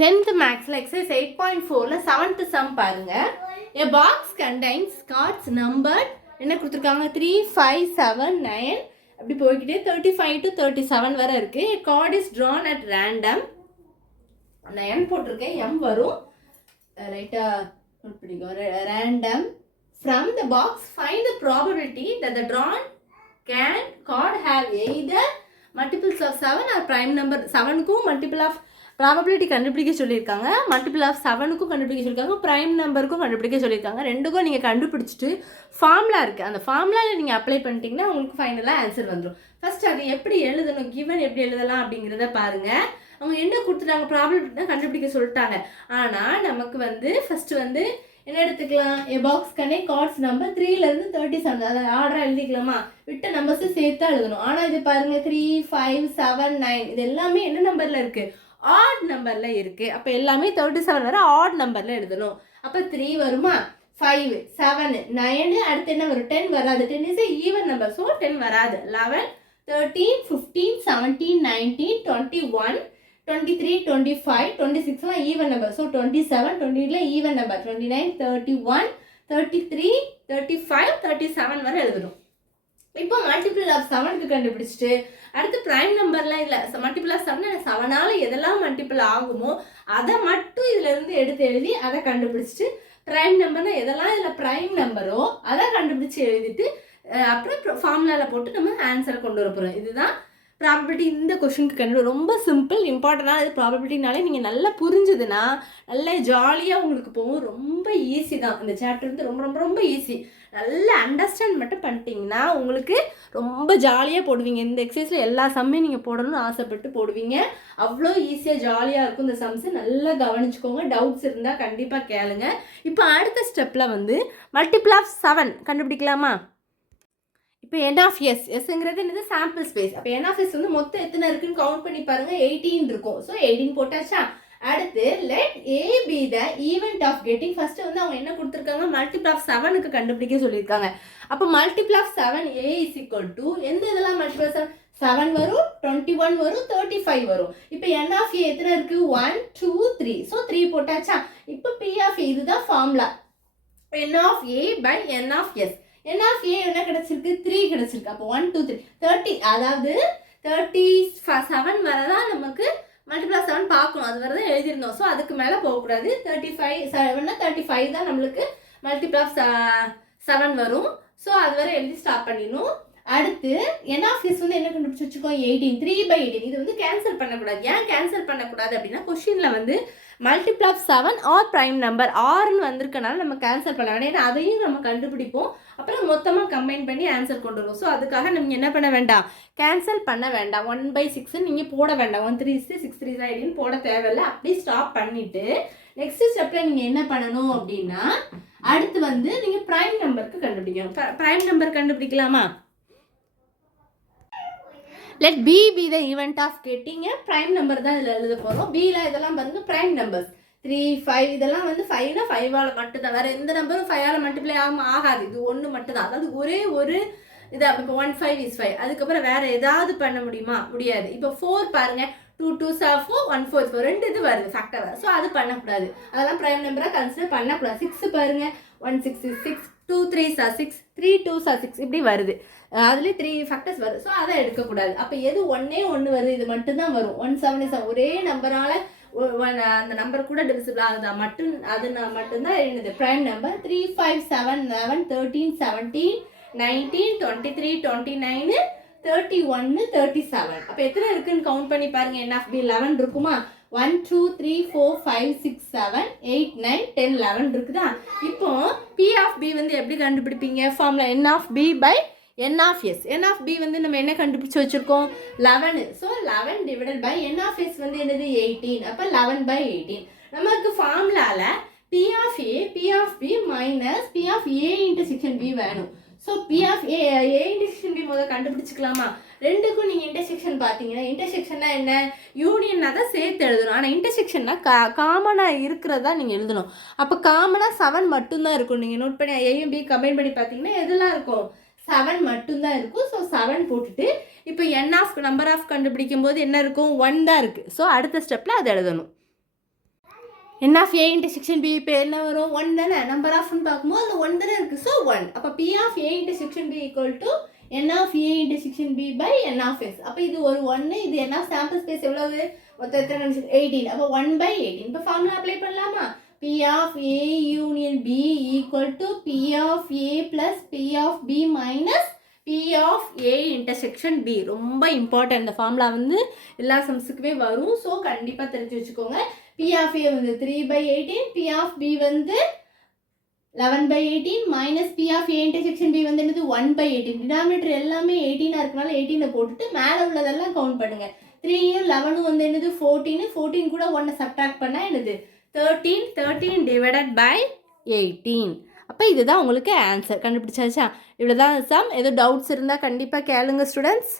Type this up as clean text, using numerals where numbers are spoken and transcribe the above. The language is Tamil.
10th மேக்ஸில் எக்ஸசைஸ் 8.4ல 7th சம் பாருங்க. A box contains cards numbered என்ன கொடுத்துருக்காங்க 3, 5, 7, 9 அப்படி போய்கிட்டே 35 to 37 வரை இருக்கு. A card is drawn at random. நான் M போட்டிருக்கேன், M வரும் ரைட்டாக பிடிக்கும். random from the box find the probability that the drawn card have either multiples of 7 or prime number. 7க்கும் multiple of probability கண்டுபிடிக்க சொல்லியிருக்காங்க, மல்டிபிள் ஆஃப் 7க்கும் கண்டுபிடிக்க சொல்லியிருக்காங்க, ப்ரைம் நம்பருக்கும் கண்டுபிடிக்க சொல்லியிருக்காங்க. ரெண்டுக்கும் நீங்கள் கண்டுபிடிச்சிட்டு ஃபார்முலா இருக்குது, அந்த ஃபார்முலாவில் நீங்கள் அப்ளை பண்ணிட்டீங்கன்னா உங்களுக்கு ஃபைனலாக ஆன்சர் வந்துடும். ஃபர்ஸ்ட் அது எப்படி எழுதணும், கிவன் எப்படி எழுதலாம் அப்படிங்கிறத பாருங்கள். அவங்க என்ன கொடுத்துட்டாங்க, ப்ராபபிலிட்டி தான் கண்டுபிடிக்க சொல்லிட்டாங்க. ஆனால் நமக்கு ஃபஸ்ட்டு என்ன எடுத்துக்கலாம், ஏ பாக்ஸ் கனே கார்ட்ஸ் நம்பர் 3லேருந்து 37, அதை ஆர்டராக எழுதிக்கலாமா, விட்ட நம்பர்ஸை சேர்த்தா எழுதணும். ஆனால் இது பாருங்கள் 3, 5, 7, 9 இது எல்லாமே என்ன நம்பரில் இருக்குது, ஆட் நம்பரில் இருக்குது. அப்போ எல்லாமே 37 வரை ஆட் நம்பரில் எழுதணும். அப்போ 3 வருமா, 5, 7, 9 அடுத்து என்ன வரும், 10 வராது. 10 இஸ் ஈவன் நம்பர், ஸோ 10 வராது. 11, 13, 15, 17, 19, 21, 23, 25, 26 even number, so 27, 28 even number, 29, 31, 33, 35, 37 வரை எழுதணும். இப்போ மல்டிபிள் ஆஃப் 7க்கு கண்டுபிடிச்சிட்டு அடுத்து ப்ரைம் நம்பர்லாம் இல்லை, மல்டிபிள் ஆஃப் 7ஆல் எதெல்லாம் மல்டிபிள் ஆகுமோ அதை மட்டும் இதிலேருந்து எடுத்து எழுதி அதை கண்டுபிடிச்சிட்டு ப்ரைம் நம்பர்னா எதெல்லாம் இதில் ப்ரைம் நம்பரோ அதை கண்டுபிடிச்சி எழுதிட்டு அப்புறம் ஃபார்முலாவில் போட்டு நம்ம ஆன்சரை கொண்டு வர போகிறோம். இதுதான் ப்ராபபிலிட்டி. இந்த கொஷனுக்கு கண்டு ரொம்ப சிம்பிள், இம்பார்ட்டண்டாக இது ப்ராபபிலிட்டினாலே நீங்கள் நல்லா புரிஞ்சுதுன்னா நல்லா ஜாலியாக உங்களுக்கு போகும். ரொம்ப ஈஸி தான் இந்த சாப்டர், ரொம்ப ரொம்ப ரொம்ப ஈஸி. நல்லா அண்டர்ஸ்டாண்ட் மட்டும் பண்ணிட்டீங்கன்னா உங்களுக்கு ரொம்ப ஜாலியாக போடுவீங்க. இந்த எக்ஸசைஸில் எல்லா சம்மையும் நீங்கள் போடணும்னு ஆசைப்பட்டு போடுவீங்க. அவ்வளோ ஈஸியாக ஜாலியாக இருக்கும் இந்த சம்ஸை. நல்லா கவனிச்சுக்கோங்க, டவுட்ஸ் இருந்தால் கண்டிப்பாக கேளுங்க. இப்போ அடுத்த ஸ்டெப்பில் மல்டிபிள் ஆஃப் 7 கண்டுபிடிக்கலாமா. இப்போ n ஆஃப் எஸ், எஸ்ங்கிறது என்னது, சாம்பிள் ஸ்பேஸ். அப்போ n ஆஃப் எஸ் மொத்தம் எத்தனை இருக்குன்னு கவுண்ட் பண்ணி பாருங்கள், 18 இருக்கும். ஸோ 18 போட்டாச்சா. அடுத்து let A be the event of getting. First அவங்க என்ன கொடுத்துருக்காங்க, மல்டிபிள் ஆஃப் 7க்கு கண்டுபிடிக்க சொல்லியிருக்காங்க. அப்போ multiple of 7 A is equal to எந்த இதெல்லாம் மல்டிபிள் 7 வரும், 21 வரும், 35 வரும். இப்போ n ஆஃப் ஏ எத்தனை இருக்கு, 1, 2, 3. ஸோ 3 போட்டாச்சா. இப்போ பி ஆஃப் ஏ இதுதான் formula, n of A by n of S. n of A என்ன கிடைச்சிருக்கு, 3 கிடைச்சிருக்கு. அப்போ 1, 2, 3 30, அதாவது 37 வரதான் நமக்கு மல்டிபிள் ஆஃப் 7 பார்க்கணும், அது வரதான் எழுதிருந்தோம். ஸோ அதுக்கு மேலே போகக்கூடாது. 35 தான் நம்மளுக்கு மல்டிபிள் ஆஃப் 7 வரும். ஸோ அது வரை எழுதி ஸ்டாப் பண்ணிடணும். அடுத்து n ஆஃப் எஸ் என்ன கண்டுபிடிச்சி வச்சுக்கோம், 18, 3/18. இது கேன்சல் பண்ணக்கூடாது. ஏன் கேன்சல் பண்ணக்கூடாது அப்படின்னா கொஸ்டினில் multiple of 7 or prime number ஆர்னு வந்திருக்கனால நம்ம கேன்சல் பண்ண வேண்டாம். ஏன்னா அதையும் நம்ம கண்டுபிடிப்போம், அப்புறம் மொத்தமாக கம்பைன் பண்ணி ஆன்சர் கொண்டு வருவோம். ஸோ அதுக்காக நீங்கள் என்ன பண்ண வேண்டாம், கேன்சல் பண்ண வேண்டாம். 1/6 நீங்கள் போட வேண்டாம், 1 3 6 3 18 போட தேவையில்லை. அப்படியே ஸ்டாப் பண்ணிவிட்டு நெக்ஸ்ட் ஸ்டெப்பில் நீங்கள் என்ன பண்ணணும் அப்படின்னா அடுத்து நீங்கள் ப்ரைம் நம்பருக்கு கண்டுபிடிக்கணும். ப்ரைம் நம்பர் கண்டுபிடிக்கலாமா. Let B be the event of getting prime number தான் இதில் எழுத போகிறோம். பியில் இதெல்லாம் ப்ரைம் நம்பர்ஸ் 3, 5 இதெல்லாம் 5னா 5ஆல் மட்டும்தான், வேறு எந்த நம்பரும் 5ஆல் மல்டிப்ளை ஆகாது. இது ஒன்று மட்டும்தான், அதாவது ஒரே ஒரு இதாக. இப்போ 1 5 is 5, அதுக்கப்புறம் வேறு ஏதாவது பண்ண முடியுமா, முடியாது. இப்போ 4 பாருங்கள், 2 2s are 4, 1 4 4 2 இது வருது ஃபேக்டர் வருது. ஸோ அது பண்ணக்கூடாது, அதெல்லாம் ப்ரைம் நம்பராக கன்சிடர் பண்ணக்கூடாது. 6 பாருங்கள், 1 6 is 6, 2 3s are 6, 3 2s are 6 இப்படி வருது. அதுலேயே 3 ஃபேக்டர்ஸ் வருது. ஸோ அதை எடுக்கக்கூடாது. அப்போ எது 1 வருது, இது மட்டும்தான் வரும். 1 7 is ஒரே நம்பரால் அந்த நம்பர் கூட டிவிசிபிள் ஆகுதா மட்டும், அது மட்டும்தான் என்னது ப்ரைம் நம்பர். 3 5 7 11 13 17 19 23 29 31 37. அப்போ எத்தனை இருக்குன்னு கவுண்ட் பண்ணி பாருங்க. n ஆஃப் பி 11 இருக்குமா, 1 2 3 4 5 6 7 8 9 10 11 இருக்குதா. இப்போ பி ஆஃப் பி எப்படி கண்டுபிடிப்பீங்க, formula n of B by n of S. n of B நம்ம என்ன கண்டுபிடிச்சி வச்சுருக்கோம், 11. So 11 divided by n of S என்னது 18. அப்போ 11/18. நமக்கு ஃபார்முலாவில் P of A P of B minus P of A intersection B வேணும். So P of A intersection B முதல்ல கண்டுபிடிச்சிக்கலாமா. ரெண்டுக்கும் நீங்கள் இன்டர்செக்ஷன் பார்த்தீங்கன்னா, இன்டர்செக்ஷன்னா என்ன, யூனியன்னா தான் சேர்த்து எழுதணும். ஆனால் இன்டர்செக்ஷன்னா காமனாக இருக்கிறதா நீங்கள் எழுதணும். அப்போ காமனாக 7 மட்டும்தான் இருக்கும். நீங்கள் நோட் பண்ணி ஏயும் பி கம்பைன் பண்ணி பார்த்தீங்கன்னா எதெல்லாம் இருக்கும், 7 மட்டும்தான் இருக்கும். ஸோ 7 போட்டுட்டு இப்போ n ஆஃப் நம்பர் ஆஃப் கண்டுபிடிக்கும் போது என்ன இருக்கும், 1 தான் இருக்குது. ஸோ அடுத்த ஸ்டெப்பில் அதை எழுதணும். n of A intersection B இப்போ என்ன வரும் 1 தானே, நம்பர் ஆஃப்னு பார்க்கும்போது அந்த 1 தானே இருக்குது, ஸோ 1. அப்போ P of A intersection B equal to n of A intersection B by n of S. அப்போ இது ஒரு 1, இது n ஆஃப் சாம்பிள் ஸ்பேஸ் எவ்வளவு மொத்தம் எத்தனை நிமிஷம் 18. அப்போ 1/18. இப்போ ஃபார்முலா அப்ளை பண்ணலாமா? P of A union B equal to P of A plus P of B minus P of A intersection B. ரொம்ப இம்பார்ட்டன்ட். இந்த ஃபார்முலா வந்து எல்லா சம்ஸுக்குமே வரும், ஸோ கண்டிப்பாக தெரிஞ்சு வச்சுக்கோங்க. பி ஆஃப் ஏ வந்து 3/18, பி ஆஃப் பி வந்து 11/18 minus P of A intersection B வந்து என்னது 1/18. டினாமினேட்டர் எல்லாமே 18 இருக்கனால 18 போட்டுட்டு மேலே உள்ளதெல்லாம் கவுண்ட் பண்ணுங்க. 3யும் 11 வந்து என்னது 14, 14 கூட 1 சப்ட்ராக்ட் பண்ணால் என்னது 13, 13 டிவைடட் பை 18. அப்போ இதுதான் உங்களுக்கு ஆன்சர். கண்டுபிடிச்சாச்சா? இவ்வளோதான் சம். ஏதோ டவுட்ஸ் இருந்தால் கண்டிப்பாக கேளுங்க ஸ்டூடெண்ட்ஸ்.